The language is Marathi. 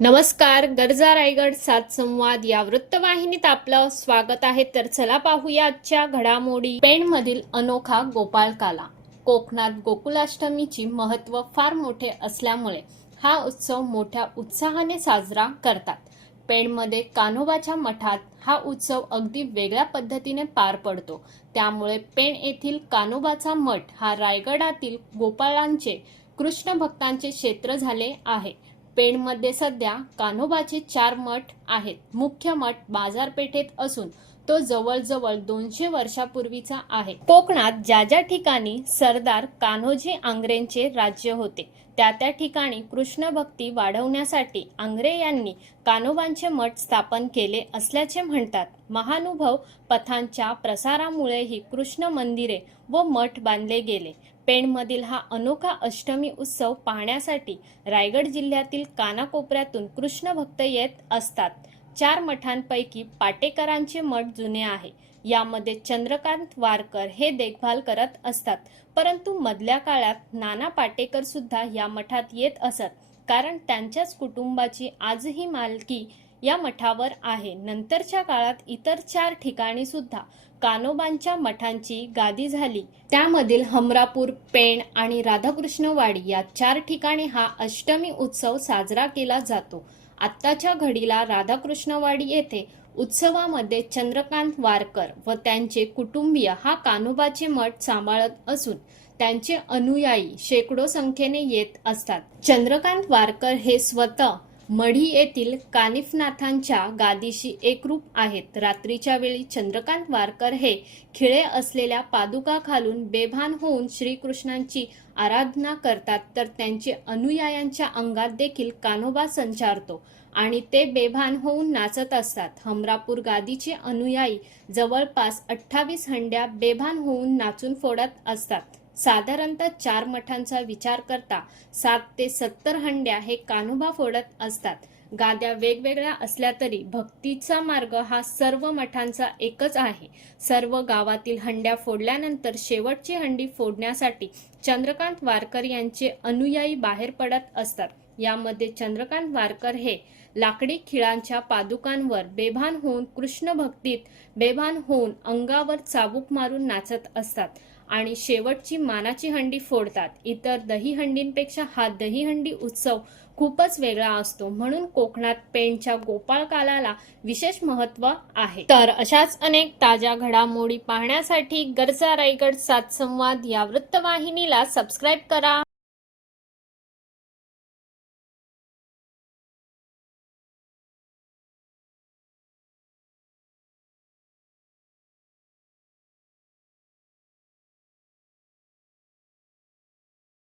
नमस्कार. गरजा रायगड सात संवाद या वृत्तवाहिनीत आपलं स्वागत आहे. तर चला पाहूया आजच्या घडामोडी. पेणमधील अनोखा गोपाळकाला. कोकणात गोकुळाष्टमीची महत्त्व फार मोठे असल्यामुळे हा उत्सव मोठ्या उत्साहाने साजरा करतात. पेणमध्ये कान्होबाच्या मठात हा उत्सव अगदी वेगळ्या पद्धतीने पार पडतो. त्यामुळे पेण येथील कान्होबाचा मठ हा रायगडातील गोपाळांचे कृष्ण भक्तांचे क्षेत्र झाले आहे. पेणमध्ये सध्या कान्होबाचे 4 मठ आहेत. मुख्य मठ बाजारपेठेत असून तो जवळजवळ 200 वर्षापूर्वीचा आहे. कोकणात ज्या ज्या ठिकाणी सरदार कान्होजी आंग्रेंचे राज्य होते त्या ठिकाणी कृष्ण भक्ती वाढवण्यासाठी आंग्रे यांनी कान्होबांचे मठ स्थापन केले असल्याचे म्हणतात. महानुभव पथांच्या प्रसारामुळे ही कृष्ण मंदिरे व मठ बांधले गेले. पेणमधील हा अनोखा अष्टमी उत्सव पाहण्यासाठी रायगड जिल्ह्यातील कानाकोपऱ्यातून कृष्ण भक्त येत असतात. 4 मठांपैकी पाटेकरांचे मठ जुने आहे. यामध्ये चंद्रकांत वारकर हे देखभाल करत असतात. परंतु मधल्या काळात नाना पाटेकर सुद्धा या मठात येत असत, कारण त्यांच्याच कुटुंबाची आजही मालकी या मठावर आहे. नंतरच्या काळात इतर 4 ठिकाणी सुद्धा कान्होबांच्या मठांची गादी झाली. त्यामधील हमरापूर, पेण आणि राधाकृष्णवाडी या 4 ठिकाणी हा अष्टमी उत्सव साजरा केला जातो. आत्ताच्या घडीला राधाकृष्णवाडी येथे उत्सवामध्ये चंद्रकांत वारकर व त्यांचे कुटुंबीय हा कान्होबाचे मठ सांभाळत असून त्यांचे अनुयायी शेकडो संख्येने येत असतात. चंद्रकांत वारकर हे स्वतः मढी येथील कानिफनाथांच्या गादीशी एकरूप आहेत. रात्रीच्या वेळी चंद्रकांत वारकर हे खिळे असलेल्या पादुका घालून बेभान होऊन श्रीकृष्णांची आराधना करतात, तर त्यांचे अनुयायांच्या अंगात देखील कान्होबा संचारतो आणि ते बेभान होऊन नाचत असतात. हमरापूर गादीचे अनुयायी जवळपास 28 हंड्या बेभान होऊन नाचून फोडत असतात. साधारणतः 4 मठांचा विचार करता 7 ते 70 हंड्या हे कान्होबा फोडत असतात. गाद्या वेगवेगळ्या असल्या तरी भक्तीचा मार्ग हा सर्व मठांचा एकच आहे. सर्व गावातील हंड्या फोडल्यानंतर शेवटची हंडी फोडण्यासाठी चंद्रकांत वारकर यांचे अनुयायी बाहेर पडत असतात. यामध्ये चंद्रकांत वारकर हे लाकडी खिळांच्या पादुकांवर बेभान होऊन कृष्ण भक्तीत बेभान होऊन अंगावर चाबूक मारून नाचत असतात आणि शेवटची मानाची हंडी फोडतात. इतर दहीहंडींपेक्षा हा दहीहंडी उत्सव खूपच वेगळा असतो. म्हणून कोकणात पेणच्या गोपाळकालाला विशेष महत्त्व आहे. तर अशाच अनेक ताज्या घडामोडी पाहण्यासाठी गरजा रायगड सात संवाद या वृत्तवाहिनीला सबस्क्राईब करा.